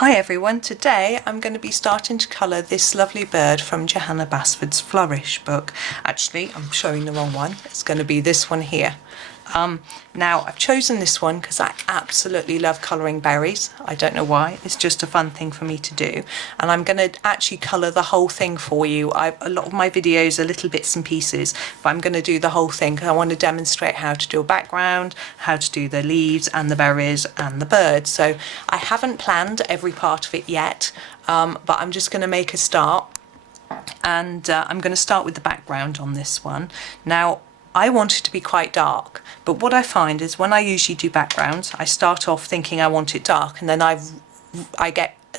Hi everyone, today I'm going to be starting to colour this lovely bird from Johanna Basford's Flourish book. Actually, I'm showing the wrong one. It's going to be this one here. Now I've chosen this one because I absolutely love colouring berries. I don't know why, it's just a fun thing for me to do, and I'm going to actually colour the whole thing for you. A lot of my videos are little bits and pieces, but I'm going to do the whole thing because I want to demonstrate how to do a background, how to do the leaves and the berries and the birds. So I haven't planned every part of it yet, but I'm just going to make a start, and I'm going to start with the background on this one. Now I want it to be quite dark, but what I find is when I usually do backgrounds, I start off thinking I want it dark, and then I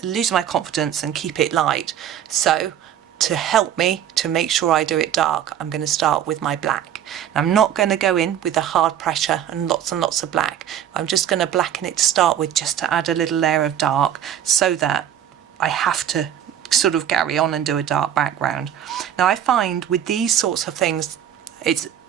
lose my confidence and keep it light. So to help me to make sure I do it dark, I'm going to start with my black. Now, I'm not going to go in with a hard pressure and lots of black. I'm just going to blacken it to start with, just to add a little layer of dark, so that I have to sort of carry on and do a dark background. Now I find with these sorts of things,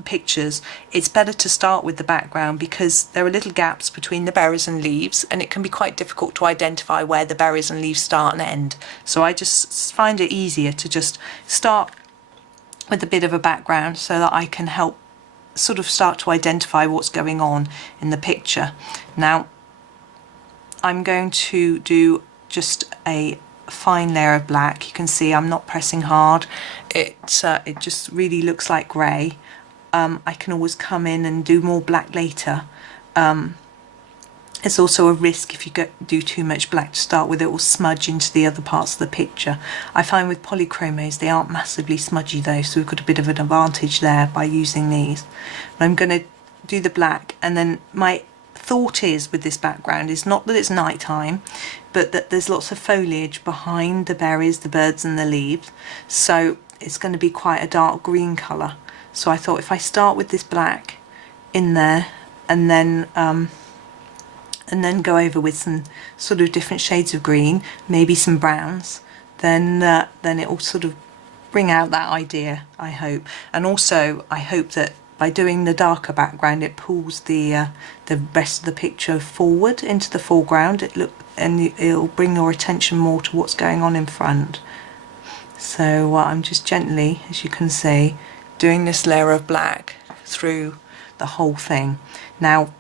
pictures, it's better to start with the background because there are little gaps between the berries and leaves, and it can be quite difficult to identify where the berries and leaves start and end. So I just find it easier to just start with a bit of a background so that I can help sort of start to identify what's going on in the picture. Now I'm going to do just a fine layer of black. You can see I'm not pressing hard. It just really looks like grey. I can always come in and do more black later. It's also a risk if you do too much black to start with, it will smudge into the other parts of the picture. I find with Polychromos they aren't massively smudgy though, so we've got a bit of an advantage there by using these. But I'm going to do the black, and then my thought is with this background is not that it's night time, but that there's lots of foliage behind the berries, the birds and the leaves, so it's going to be quite a dark green colour. So I thought if I start with this black in there and then go over with some sort of different shades of green, maybe some browns, then it will sort of bring out that idea, I hope. And also I hope that by doing the darker background, it pulls the rest of the picture forward into the foreground. It'll bring your attention more to what's going on in front. So I'm just gently, as you can see, doing this layer of black through the whole thing. Now,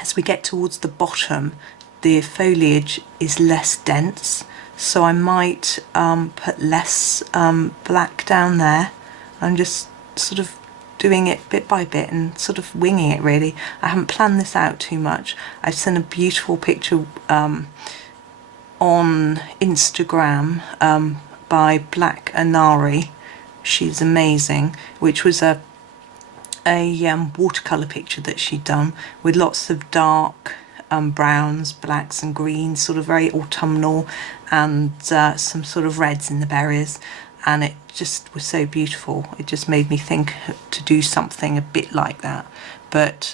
as we get towards the bottom, the foliage is less dense, so I might put less black down there. I'm just sort of doing it bit by bit and sort of winging it really. I haven't planned this out too much. I've seen a beautiful picture on Instagram by Black Anari. She's amazing, which was a watercolour picture that she'd done with lots of dark browns, blacks and greens, sort of very autumnal, and some sort of reds in the berries, and it just was so beautiful. It just made me think to do something a bit like that. But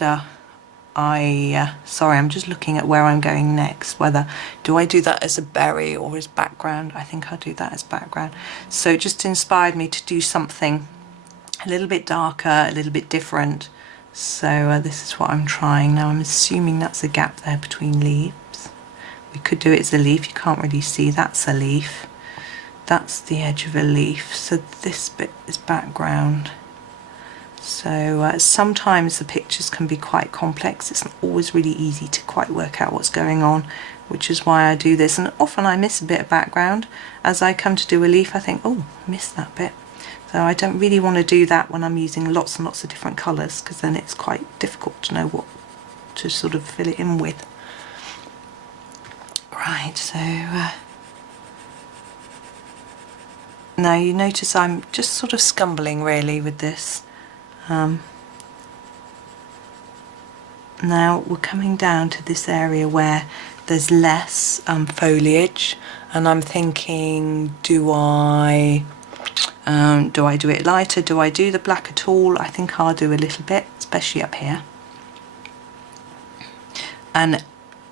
sorry, I'm just looking at where I'm going next, whether do I do that as a berry or as background. I think I'll do that as background. So it just inspired me to do something a little bit darker, a little bit different. So this is what I'm trying. Now I'm assuming that's a gap there between leaves. We could do it as a leaf. You can't really see that's a leaf. That's the edge of a leaf, so this bit is background. So sometimes the pictures can be quite complex. It's not always really easy to quite work out what's going on, which is why I do this, and often I miss a bit of background. As I come to do a leaf, I think, oh, I missed that bit. So I don't really want to do that when I'm using lots and lots of different colours, because then it's quite difficult to know what to sort of fill it in with. Right, so now you notice I'm just sort of scumbling really with this. Now we're coming down to this area where there's less foliage, and I'm thinking, do I do it lighter? Do I do the black at all? I think I'll do a little bit, especially up here. And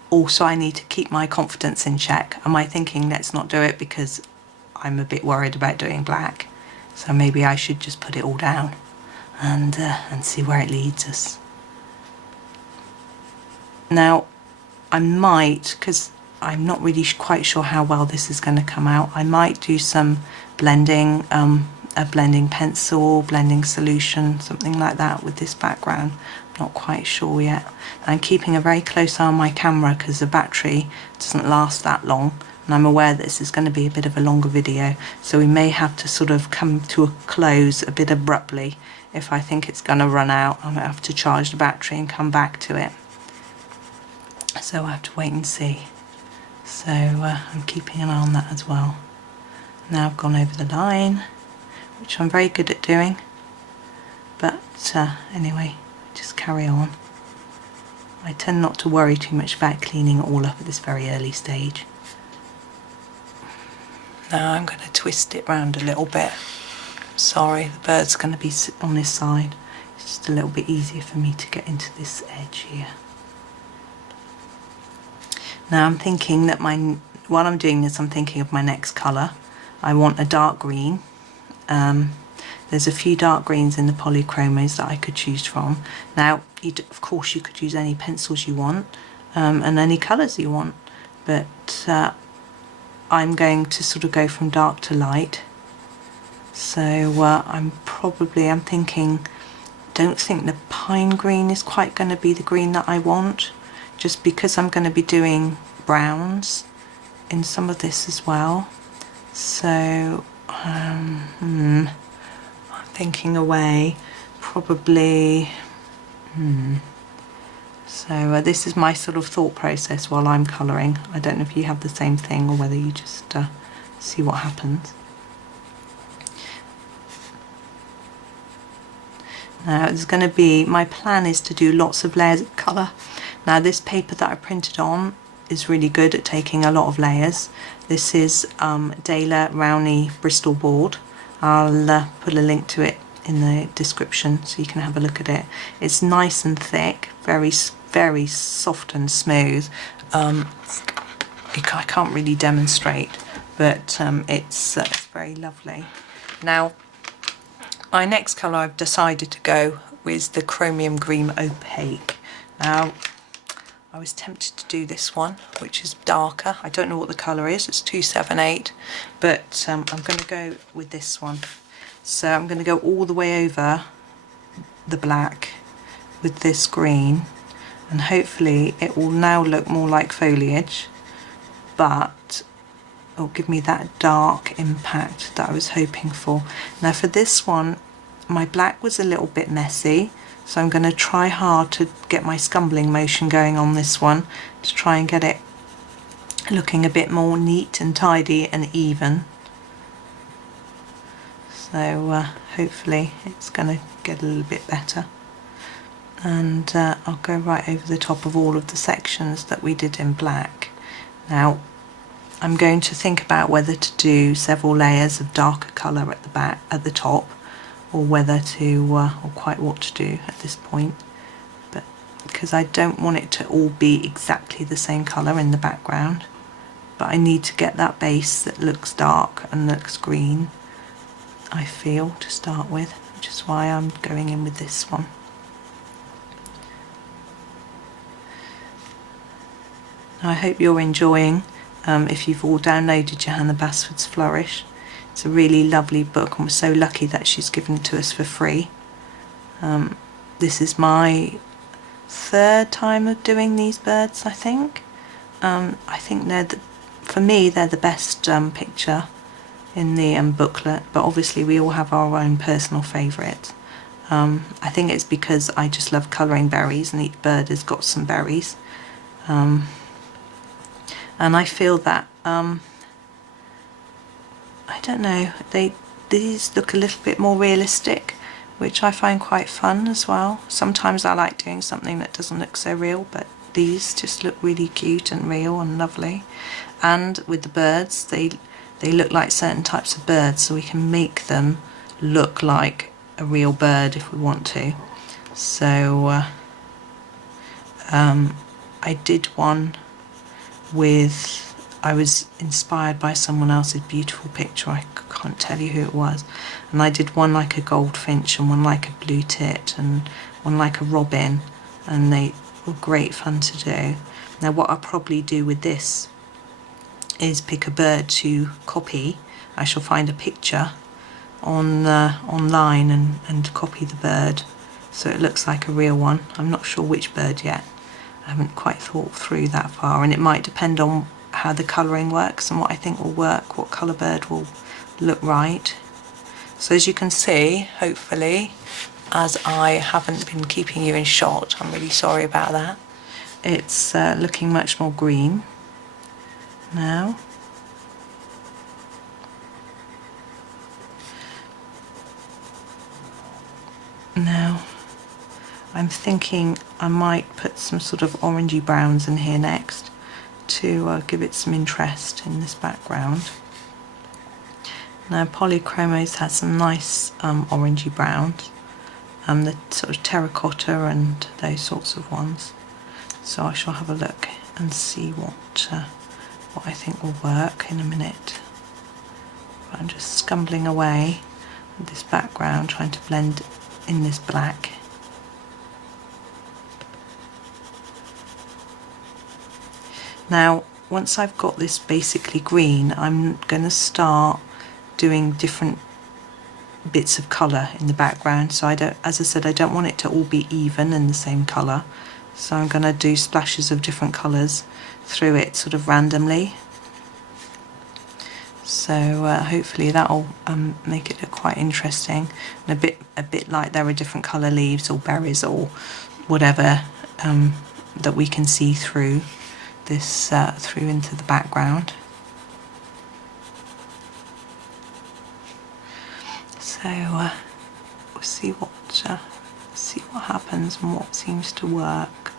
also I need to keep my confidence in check. Am I thinking let's not do it because I'm a bit worried about doing black? So maybe I should just put it all down and see where it leads us. Now I might, because I'm not really quite sure how well this is going to come out. I might do some blending, a blending pencil, blending solution, something like that with this background. Not quite sure yet. I'm keeping a very close eye on my camera because the battery doesn't last that long, and I'm aware that this is going to be a bit of a longer video, so we may have to sort of come to a close a bit abruptly. If I think it's going to run out, I might have to charge the battery and come back to it, so I have to wait and see. So I'm keeping an eye on that as well. Now I've gone over the line, which I'm very good at doing, but anyway, just carry on. I tend not to worry too much about cleaning it all up at this very early stage. Now I'm going to twist it round a little bit. Sorry, the bird's going to be on this side. It's just a little bit easier for me to get into this edge here. Now I'm thinking that while I'm doing this, I'm thinking of my next colour. I want a dark green. There's a few dark greens in the Polychromos that I could choose from. Now, of course, you could use any pencils you want and any colours you want, but I'm going to sort of go from dark to light. So I'm thinking, don't think the pine green is quite going to be the green that I want, just because I'm going to be doing browns in some of this as well. So I'm thinking away, probably. So this is my sort of thought process while I'm colouring. I don't know if you have the same thing or whether you just see what happens. Now it's going to be, my plan is to do lots of layers of colour. Now this paper that I printed on is really good at taking a lot of layers. This is Staedtler Brownie Bristol board. I'll put a link to it in the description so you can have a look at it. It's nice and thick, very very soft and smooth. I can't really demonstrate, but it's very lovely. Now my next colour I've decided to go with the Chromium Green opaque. Now I was tempted to do this one, which is darker. I don't know what the colour is, it's 278, but I'm going to go with this one. So I'm going to go all the way over the black with this green, and hopefully it will now look more like foliage, but it'll give me that dark impact that I was hoping for. Now for this one, my black was a little bit messy, so I'm going to try hard to get my scumbling motion going on this one to try and get it looking a bit more neat and tidy and even. So hopefully it's going to get a little bit better. And I'll go right over the top of all of the sections that we did in black. Now I'm going to think about whether to do several layers of darker colour at the back, at the top, or whether to, or quite what to do at this point, but because I don't want it to all be exactly the same colour in the background, but I need to get that base that looks dark and looks green, I feel, to start with, which is why I'm going in with this one. Now I hope you're enjoying, if you've all downloaded Johanna Basford's Flourish. It's a really lovely book, and we're so lucky that she's given it to us for free. This is my third time of doing these birds, I think. I think for me they're the best picture in the booklet, but obviously we all have our own personal favourites. I think it's because I just love colouring berries, and each bird has got some berries. And I feel that I don't know, these look a little bit more realistic, which I find quite fun as well. Sometimes I like doing something that doesn't look so real, but these just look really cute and real and lovely. And with the birds, they look like certain types of birds, so we can make them look like a real bird if we want to. So I did one with, I was inspired by someone else's beautiful picture, I can't tell you who it was, and I did one like a goldfinch and one like a blue tit and one like a robin, and they were great fun to do. Now what I'll probably do with this is pick a bird to copy. I shall find a picture on online and copy the bird so it looks like a real one. I'm not sure which bird yet. I haven't quite thought through that far, and it might depend on how the colouring works and what I think will work, what colour bird will look right. So as you can see, hopefully, as I haven't been keeping you in shot, I'm really sorry about that, it's looking much more green now. Now I'm thinking I might put some sort of orangey browns in here next to give it some interest in this background. Now Polychromos has some nice orangey browns, the sort of terracotta and those sorts of ones. So I shall have a look and see what I think will work in a minute. But I'm just scumbling away with this background, trying to blend in this black. Now once I've got this basically green, I'm going to start doing different bits of colour in the background. So as I said, I don't want it to all be even in the same colour, so I'm going to do splashes of different colours through it sort of randomly. So hopefully that'll make it look quite interesting, and a bit like there are different colour leaves or berries or whatever that we can see through this through into the background. So we'll see what happens and what seems to work.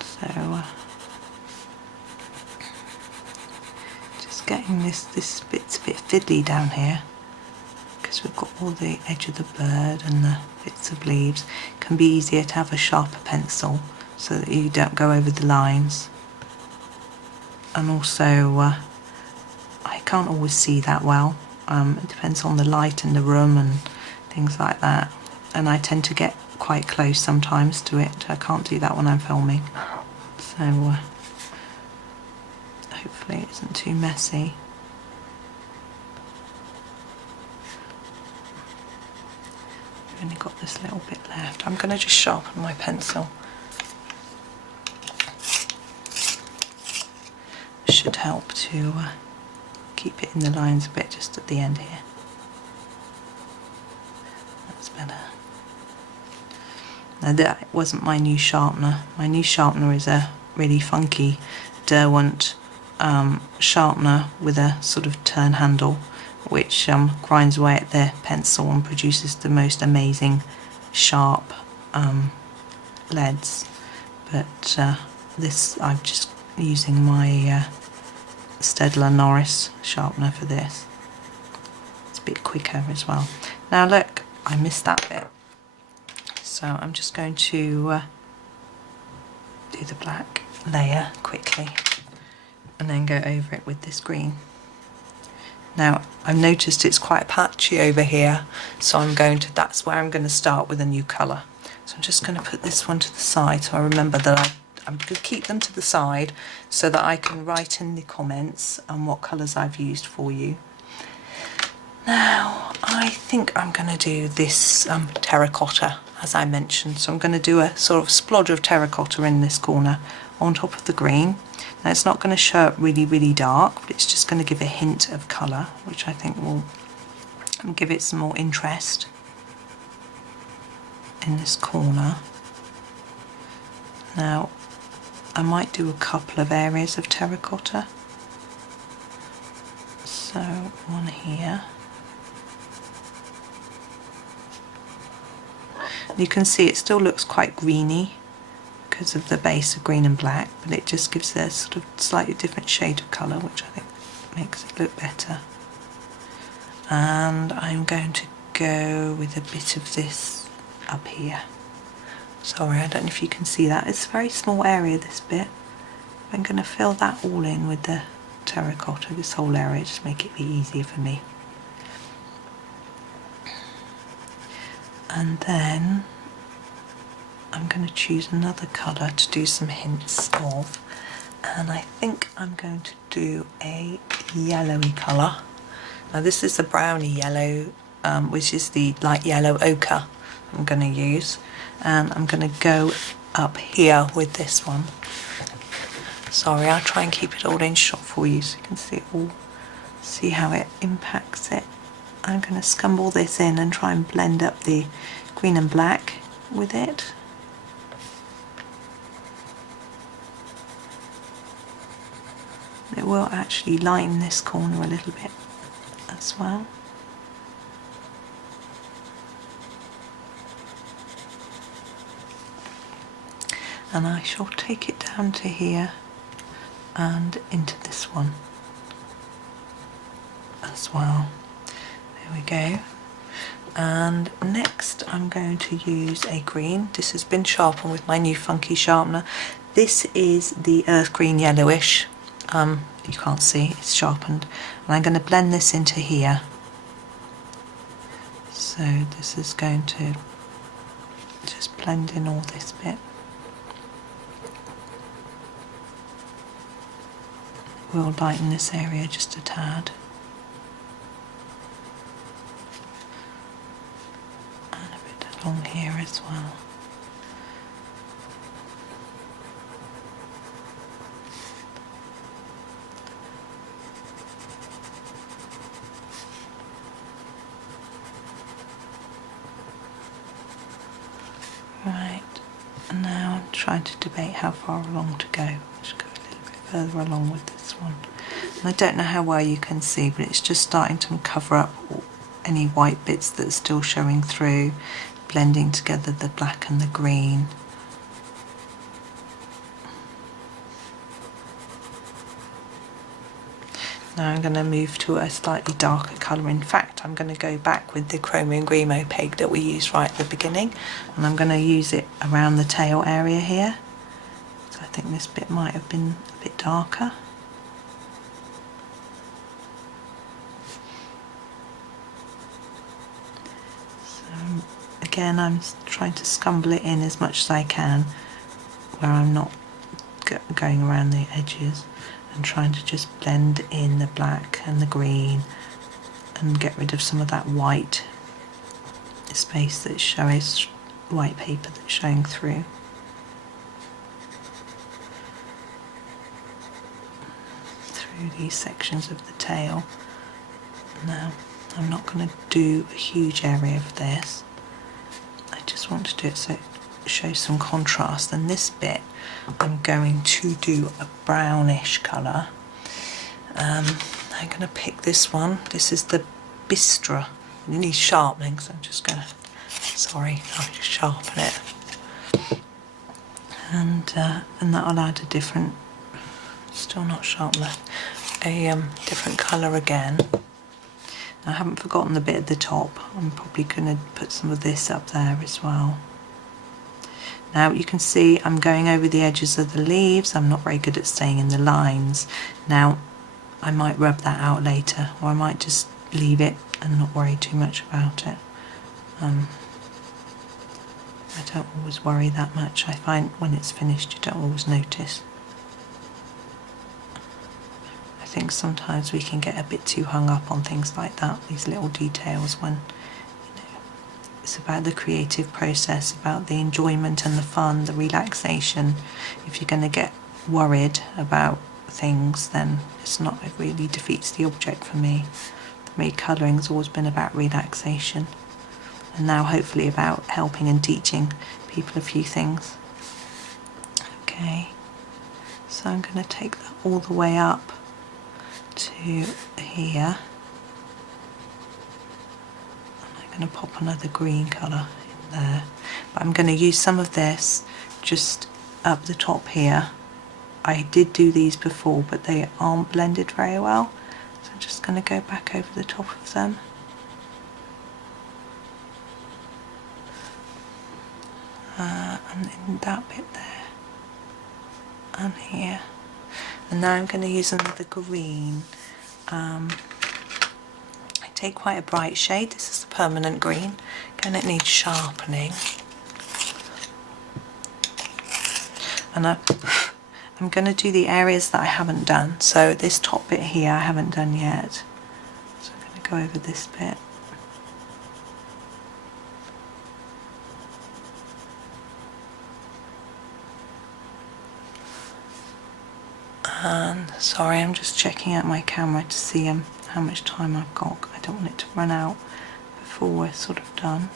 So just getting this bit's a bit fiddly down here because we've got all the edge of the bird and the bits of leaves. It can be easier to have a sharper pencil so that you don't go over the lines. And also I can't always see that well. It depends on the light in the room and things like that, and I tend to get quite close sometimes to it. I can't do that when I'm filming, so hopefully it isn't too messy. I've only got this little bit left. I'm going to just sharpen my pencil. Should help to keep it in the lines a bit just at the end here. That's better. Now that wasn't my new sharpener. My new sharpener is a really funky Derwent sharpener with a sort of turn handle, which grinds away at the pencil and produces the most amazing sharp leads. But this, I'm just using my Staedtler Noris sharpener for this. It's a bit quicker as well. Now look, I missed that bit, so I'm just going to do the black layer quickly and then go over it with this green. Now I've noticed it's quite patchy over here, so that's where I'm going to start with a new colour. So I'm just going to put this one to the side so I remember that I'm going to keep them to the side so that I can write in the comments on what colours I've used for you. Now I think I'm going to do this terracotta, as I mentioned. So I'm going to do a sort of splodge of terracotta in this corner on top of the green. Now it's not going to show up really, really dark, but it's just going to give a hint of colour, which I think will give it some more interest in this corner. Now I might do a couple of areas of terracotta. So one here. You can see it still looks quite greeny because of the base of green and black, but it just gives a sort of slightly different shade of colour, which I think makes it look better. And I'm going to go with a bit of this up here. Sorry, I don't know if you can see that. It's a very small area, this bit. I'm going to fill that all in with the terracotta, this whole area, just make it be easier for me. And then I'm going to to choose another colour to do some hints of, and I think I'm going to do a yellowy colour. Now this is the Brownie Yellow, which is the light yellow ochre I'm going to use, and I'm going to go up here with this one. Sorry, I'll try and keep it all in shot for you so you can see it all, see how it impacts it. I'm going to scumble this in and try and blend up the green and black with it. It will actually lighten this corner a little bit as well. And I shall take it down to here and into this one as well. There we go. And next I'm going to use a green. This has been sharpened with my new funky sharpener. This is the earth green yellowish. You can't see, it's sharpened. And I'm going to blend this into here. So this is going to just blend in all this bit. We'll lighten this area just a tad. And a bit along here as well. Right, and now I'm trying to debate how far along to go. Just go a little bit further along with this one. And I don't know how well you can see, but it's just starting to cover up any white bits that are still showing through, blending together the black and the green. Now I'm going to move to a slightly darker colour. In fact, I'm going to go back with the Chromium Green opaque that we used right at the beginning, and I'm going to use it around the tail area here. So I think this bit might have been a bit darker. So again, I'm trying to scumble it in as much as I can, where I'm not going around the edges, and trying to just blend in the black and the green and get rid of some of that white space that's showing, white paper that's showing through. Through these sections of the tail. Now, I'm not going to do a huge area of this. I just want to do it so it shows some contrast, and this bit I'm going to do a brownish colour. I'm going to pick this one. This is the Bistre. It needs sharpening, so I'm just going to, sorry, I'll just sharpen it. And that'll add a different, still not sharp enough, a different colour again. I haven't forgotten the bit at the top. I'm probably going to put some of this up there as well. Now you can see I'm going over the edges of the leaves. I'm not very good at staying in the lines. Now I might rub that out later, or I might just leave it and not worry too much about it. I don't always worry that much. I find when it's finished you don't always notice. I think sometimes we can get a bit too hung up on things like that, these little details, when it's about the creative process, about the enjoyment and the fun, the relaxation. If you're going to get worried about things, then it's not, it really defeats the object for me. For me, colouring's always been about relaxation, and now hopefully about helping and teaching people a few things. Okay, so I'm going to take that all the way up to here. I'm going to pop another green colour in there, but I'm going to use some of this just up the top here. I did do these before, but they aren't blended very well, so I'm just going to go back over the top of them. And in that bit there, and here. And now I'm going to use another green. Take quite a bright shade. This is the permanent green. Again, it needs sharpening. And I'm going to do the areas that I haven't done. So this top bit here I haven't done yet. So I'm going to go over this bit. And sorry, I'm just checking out my camera to see how much time I've got. I don't want it to run out before we're sort of done.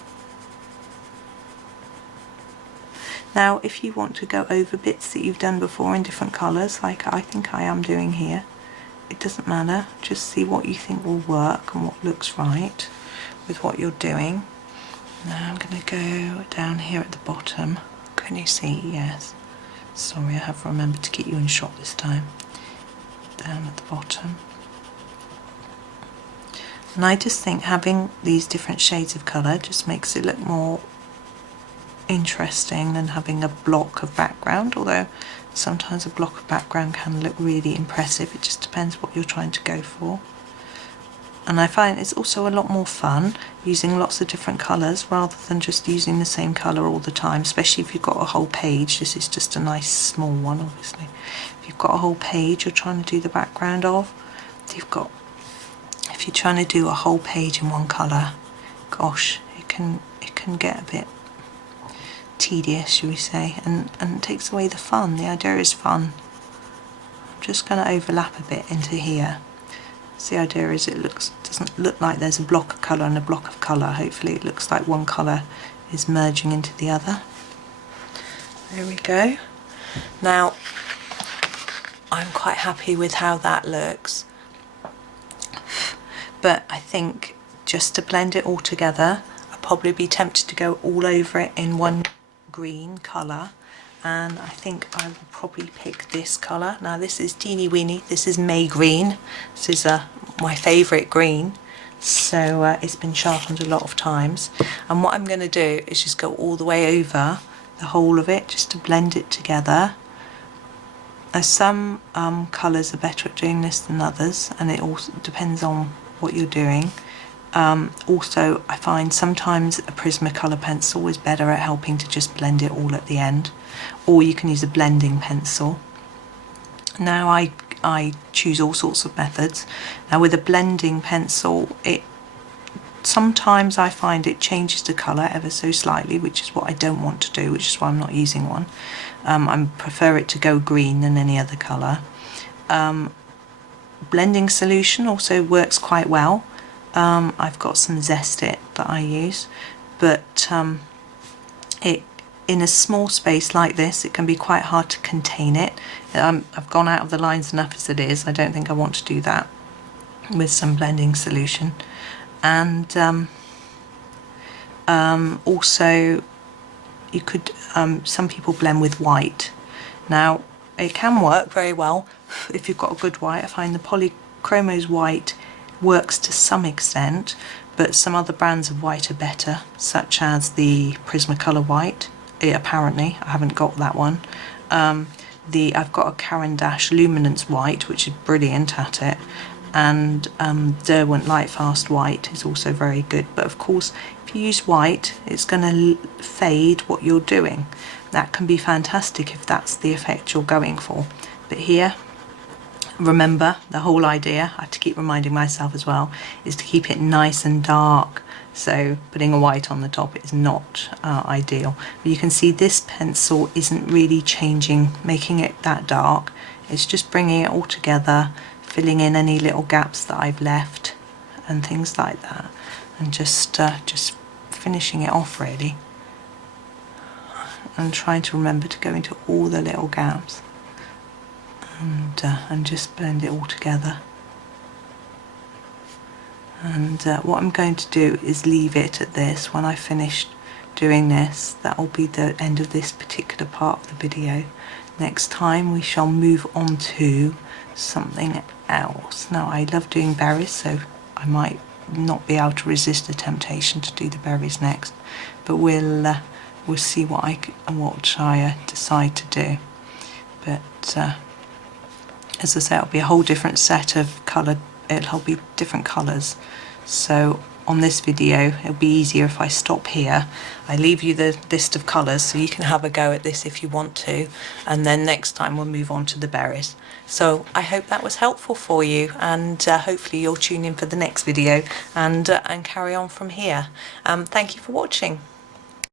Now if you want to go over bits that you've done before in different colours, like I think I am doing here, it doesn't matter, just see what you think will work and what looks right with what you're doing. Now I'm going to go down here at the bottom. Can you see? Yes. Sorry, I have remembered to get you in shot this time. Down at the bottom. And I just think having these different shades of colour just makes it look more interesting than having a block of background, although sometimes a block of background can look really impressive. It just depends what you're trying to go for. And I find it's also a lot more fun using lots of different colours rather than just using the same colour all the time, especially if you've got a whole page. This is just a nice small one, obviously. If you've got a whole page you're trying to do the background of, if you're trying to do a whole page in one colour, gosh, it can get a bit tedious, shall we say, and it takes away the fun. The idea is fun. I'm just going to overlap a bit into here. So the idea is it doesn't look like there's a block of colour and a block of colour. Hopefully it looks like one colour is merging into the other. There we go. Now I'm quite happy with how that looks, but I think just to blend it all together I'd probably be tempted to go all over it in one green colour, and I think I will probably pick this colour. Now this is teeny weeny, this is May Green. This is my favourite green, so it's been sharpened a lot of times, and what I'm going to do is just go all the way over the whole of it just to blend it together. Now some colours are better at doing this than others, and it also depends on what you're doing. Also I find sometimes a Prismacolor pencil is better at helping to just blend it all at the end, or you can use a blending pencil. Now I choose all sorts of methods. Now with a blending pencil, sometimes I find it changes the colour ever so slightly, which is what I don't want to do, which is why I'm not using one. I prefer it to go green than any other colour. Blending solution also works quite well. I've got some Zest It that I use, but in a small space like this it can be quite hard to contain it. I've gone out of the lines enough as it is. I don't think I want to do that with some blending solution. And also you could, some people blend with white. Now it can work very well if you've got a good white. I find the Polychromos white works to some extent, but some other brands of white are better, such as the Prismacolor white. Apparently I haven't got that one. I've got a Caran d'Ache Luminance white, which is brilliant at it, and Derwent Lightfast white is also very good. But of course if you use white it's going to fade what you're doing. That can be fantastic if that's the effect you're going for, but here remember the whole idea, I have to keep reminding myself as well, is to keep it nice and dark. So putting a white on the top is not ideal. But you can see this pencil isn't really changing, making it that dark. It's just bringing it all together, filling in any little gaps that I've left and things like that, and just finishing it off really, and trying to remember to go into all the little gaps and just blend it all together. And what I'm going to do is leave it at this. When I've finished doing this, that will be the end of this particular part of the video. Next time we shall move on to something else. Now I love doing berries, so I might not be able to resist the temptation to do the berries next, but we'll see what I decide to do. But as I say, it'll be a whole different set of colour. It'll be different colours, so on this video. It'll be easier if I stop here. I leave you the list of colours so you can have a go at this if you want to, and then next time we'll move on to the berries. So I hope that was helpful for you, and hopefully you'll tune in for the next video and carry on from here. Thank you for watching.